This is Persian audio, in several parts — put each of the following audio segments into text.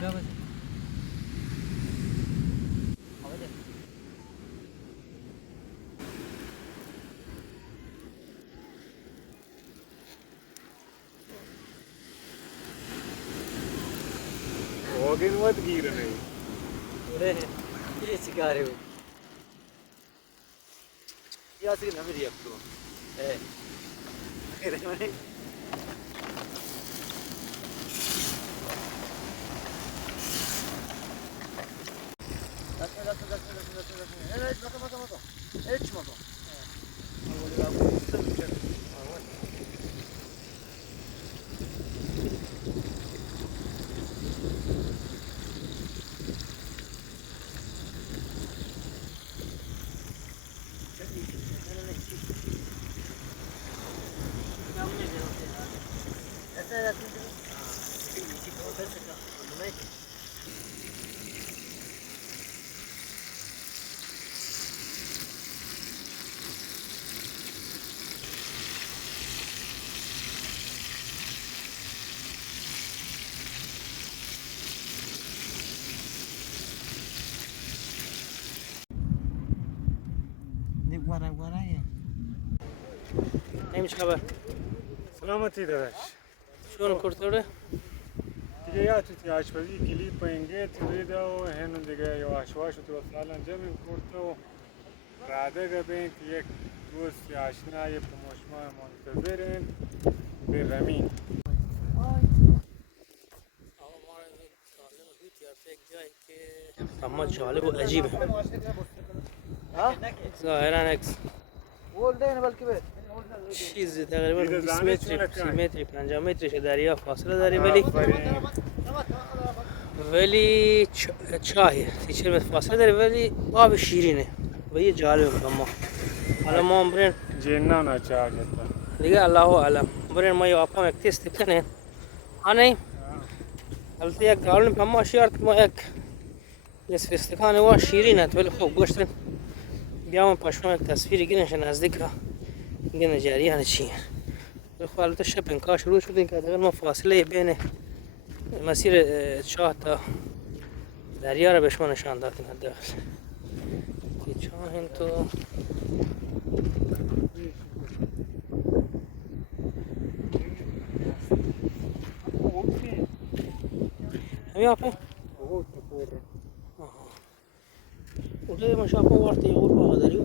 Organ what gira nahi. Ore ye siga rahe ho. ये आगे ना मेरी आपको है अरे मैंने نمیشه خبر سلامتی داداش. شلون kurtuldu? دیگه یادت آشپزی کلیپ اینگه تریده و هنو دیگه یا آشواش تو سالن جمع کرده و راده گبین که یک دوست آشنای پموشما منتظرین به رمین. اما جالب و عجیبه ظاهرا اکس چیزی تقریبا 20 متری 30 متری 50 متری دریا فاصله داری ولی چاهی 30 متر فاصله داری ولی آب شیرینه و یه جالبه اما حالا ما برین جنان اچار جتا دیگه الله اعلم برین ما یه آپام یک تست کنیم آنی البته یک داریم اما شرط ما یک نصف استکان و شیرینه ولی خوب گوشتن بیام پشما یک تصویری گیرنش نزدیک گنه جریان چیه خب البته شب انکار شروع شدیم که اگر ما فاصله بین مسیر چاه تا دریا رو به شما نشان دادیم حداقل که چاه این تو همین آپه اوده ما شاپا وارتی اور باقا داریو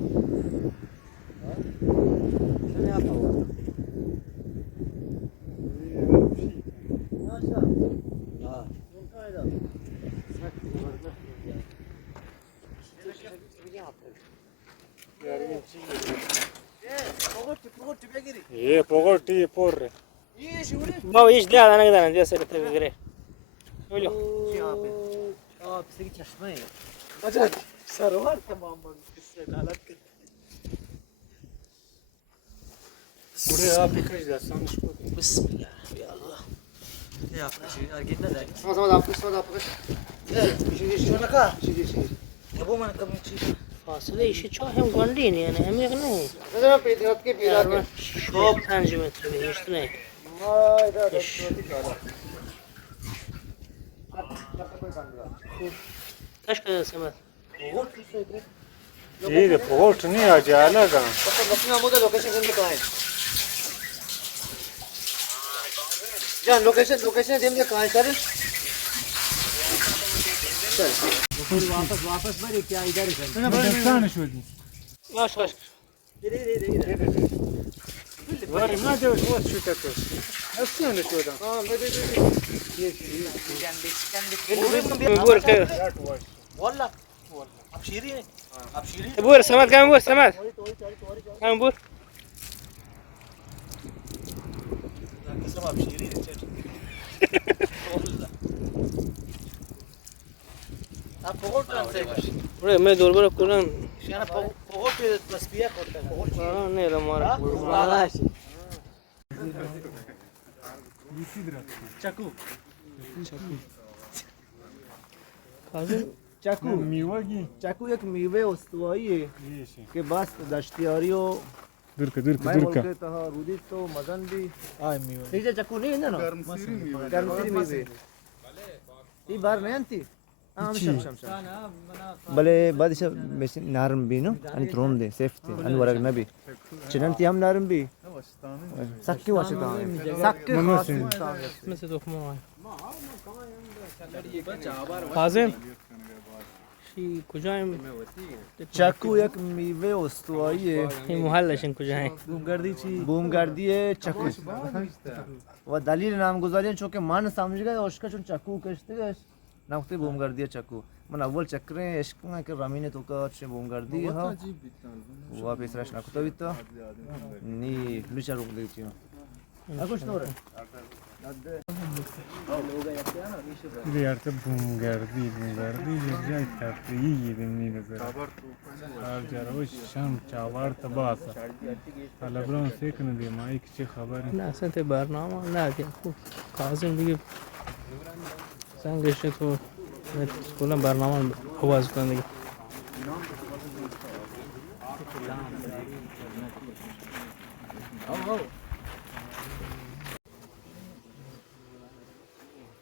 شنی آپه یه پگوتی پر بابا هیچ دیگه دانه دارن دیگه سر تبی گره ولو آب سری چشمه بچه سروار تمام استعدالت کرد پوره آبی کش دستانش بود. بسم الله یا الله یا کشی ارگین نداری سماد آبکش شونه که ابو من کمی چی فاصله ایشی چاه هم گندین یعنی عمیق نه نظر پیدات که تقریبا 5 متر بیشتر نه کاش که سمت ये बहुत नहीं आ जाएगा जान लोकेशन देम दे कहां है सर वापस भरे क्या इधर है دستانش بود. باش باش واري ما جوز وش شو تكوس. دستانش بود. بور که والله अब शीरी है अब शीरी بور سمت کم بور سمت کم بور सब अब शीरी है आप पहुंच रहे हैं بره من دور بره کنم शाना पहुंच तस्वीर करता है पहुंच نه لا مارا वाला चाकू کازم चाकू میوگی. चाकू एक میوه استوایی که بس دشتیاری و درک ملک تا رودی تو مزن بی آی میوه دیگه चाकू नहीं है ना गरम सीरी میوه ای بار نینتی شم بله بعدش میشه نرم بینو ani تروم ده سفتی ani ورق نبی چنانتی هم نرم بی سکی واشه تا سکی خاص مثل تخم مرغ کاظم شی کجاییم چکو یک میوه استواییه این محلشین کجاییم بومگردی چی بومگردی چکو و دلیل نامگذاری چون که من समझ गए उसका चुन चक्कू कष्ट गए नक्ते बूमगर्दी चक्कू मन अव्वल चक्रे इश्क के रमीने तो का चे बूमगर्दी हा वो आप इसराश ना कुतो बितो नी लुचा रोक देती हूं कुछ तो रे ఇది అర్థ బూమ్గర్ది جای تفریحی دمی نظر حال جراوی شام چاوار تباسه حالا برام فکر ندیم مایی که چه خبره نه اصلا ته برنامه نه دیگه خوب کاظم دیگه سنگش تو کلا برنامه آواز کنه دیگه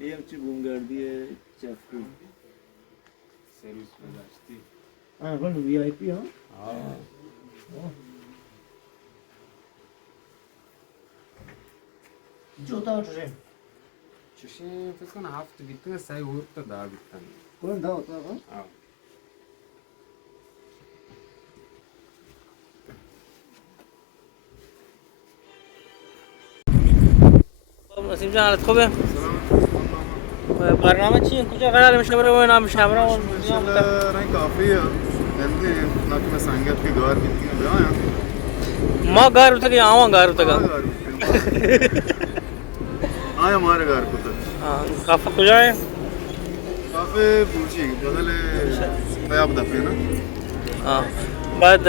ये अच्छी बूमगर्दी चक्कू सर्विस गुजारती हां कौन वीआईपी हो जोता उठे چشم فکر کنم هفت بیتونه سعی ورد تا دار بیتن कौन था होता है نسیم جان حالت خوبه؟ برنامه چیه؟ کجا قرار میشه برای و نام شمره و नहीं काफी है जल्दी ना कि मैं संगत के घर बीती में आया ما घर तक आवा घर तक आया हमारे घर को तक काफा कजा है काफी पूछी बदले आप दफे ना بعد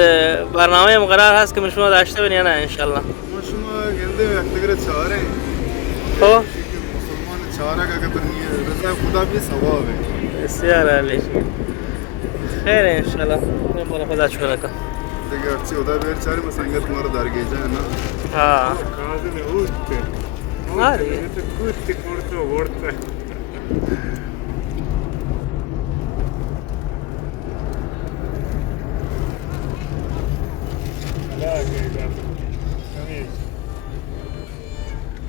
برنامه مقرر هست که شما داشته بینید نه ان شاء الله شما گنده وقتی چاره خب مسلمان چاره का अगर रजा खुदा भी सवाब है بسیار عالی خیر ان شاء الله من خدا شکر کنم دیگه اچھی خدا بیر چاره मैं संगत तुम्हारा दर गए जाए ना ها కాదు ఊస్తే عادي కూర్తి కొడుతూ ఓడతా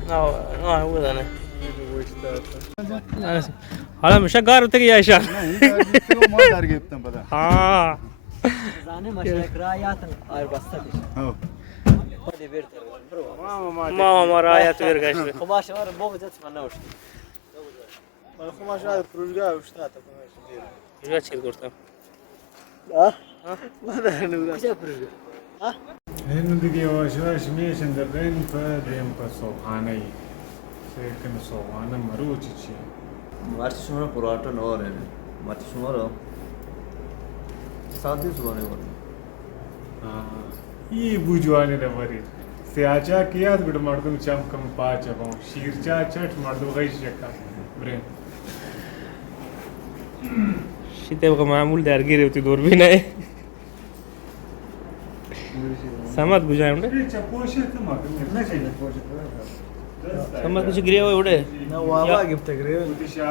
نه هو ده نه حالا میشه گار تو یا ایشان ما در گفتم پدا ها जाने मशरकरायात और बस्ता हाँ خودی بیرت ما ما رایت ور گشت خماش اور بو جت من نوشت من خماش هذا بروجا وشتا تا جو چیز گفتم ما ده نورا چه بروجا هنو دیگه یواش میشن در بین په دیم په صبحانه ای سیکن صبحانه مروچی چی मार्च शुमारा पुराटा नो रे मार्च शुमारा 7 दिन सुबह ने बोले ಈ ಬುಜವಾನೆ ನಮರಿ ಸ್ಯಾಚಾ ಕಿಯಾದ್ ಬಿಡು ಮಾಡ್ದು ಚಮಕಂ ಪಾಚ ಬಂ ಶೀರ್ಚಾ ಚಟ್ ಮಾಡ್ದು ಗೈಶಕ ಬ್ರೇನ್ شیته بگم معمول درگیری होती دوربین आहे समत गुजारम रे چا پوشه ته ما نه समत कुछ गिरे हुए उड़े ना वावा गिफ्ट करे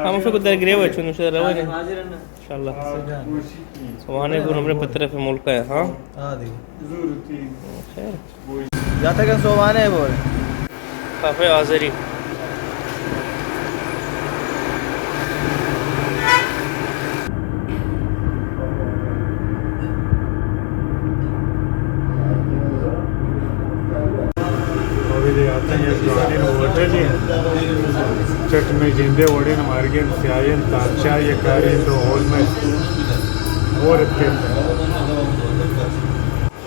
हम फिर कुछ गिरे हुए चुन से रहो इंशाल्लाह सुहाने को हमरे पत्थर पे मुल्क है हां हां दी زورتی खैर जाता कन सोवाने है बोल काफी आजरी चट में जिंदे वड़े मार्गे स्यायन ताचा ये कार्य तो हॉल में और रखते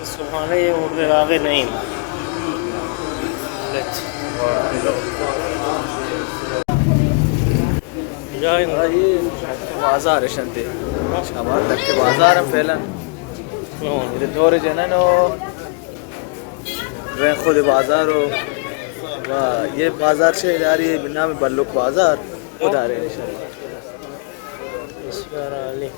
सुहाने ये उड़ आगे नहीं जाए ये बाजार है शंते शाबाद तक के बाजार में फैलन ये दौर जनन हो वे खुद बाजार हो ये बाजार से इदारी बिना में बल्लुक बाजार उधार है इंशाल्लाह बसयार अली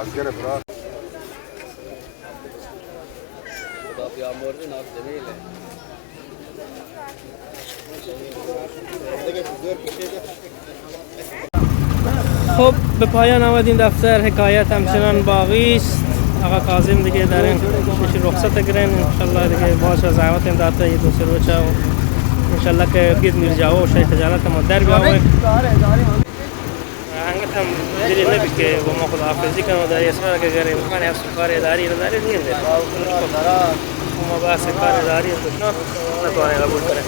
بازگر برات خب به پایان آمدیم دفتر حکایت همچنان باقی است. آقا کاظم دیگه در این شش رخصت گرین انشالله دیگه باش از زحمت این داتا یه دو سر بچه و انشالله که گید میرجاو و شیخ خجالت ما در بیاوه هنگت هم دلی نبید که با ما خداحافظی کنم و در یه سفر که گره مکانی حفظ کار اداری رو داری نیم دید ما بحث کار اداری رو کشنا نتوانی قبول کنه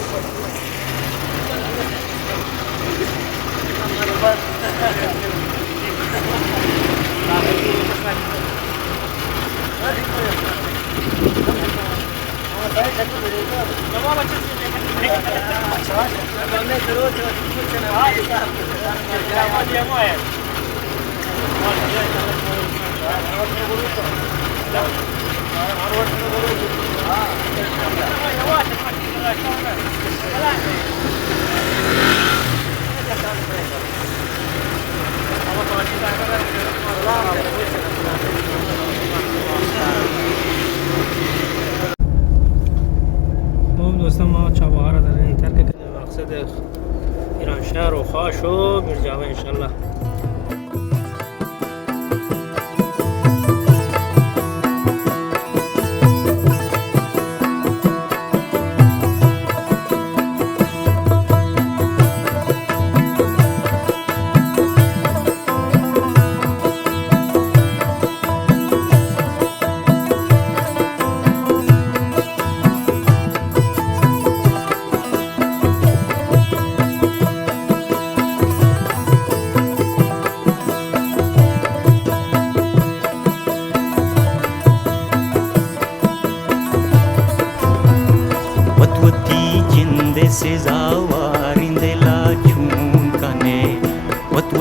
خب دوستان ما چابه ها را در این ترک کنیم مقصد ایران شهر و خاش و میرجاوه انشالله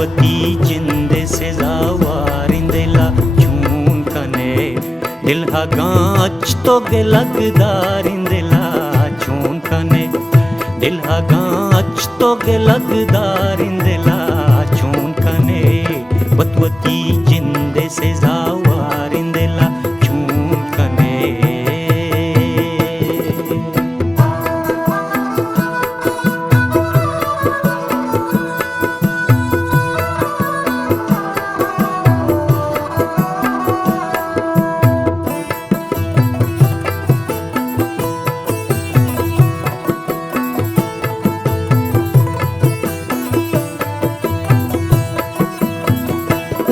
वती जिंद से जावारिंदला चून कने दिल हा गांच तो गे लगदारिंदला चून कने दिल हा गांच तो गे लगदारिंदला चून कने वती जिंद से जावारिंदला चून कने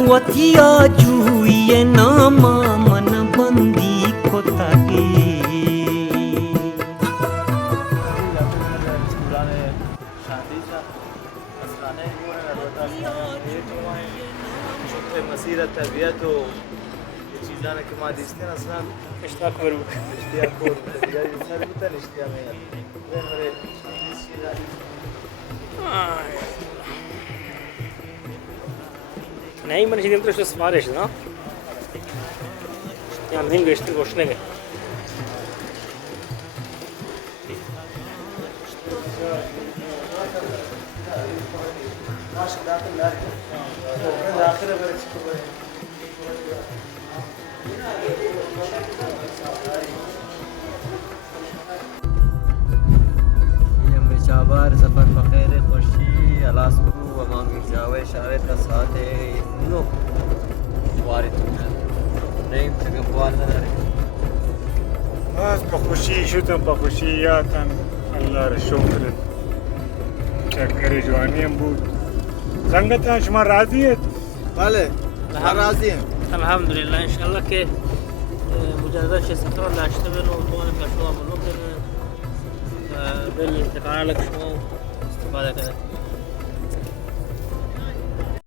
वतिया जुए नामा मन बंदी खोतागे مسیرت تربیت و چیزانی که ما دیستیم اصلا اشتاق برو اشتیاق کن دیگه سر بودن اشتیاق میاد नहीं मैंने सीधे तो सिफारिश ना यहाँ नहीं गश्ती घोषणे के चाबार सफर बखैर खुशी अलास्कू वमान जावे शारत का साथ है नो वारिद नहीं तक قوار نداره باز بخوشی شدم بخوشیاتم الله را شکر چکر جوانیم بود زنگتان شما راضیت؟ بله من راضی ام الحمدلله انشالله که مجرد شی سفر داشته بینو دوان که شما منو بین بل انتقال لك شما استفاده کنید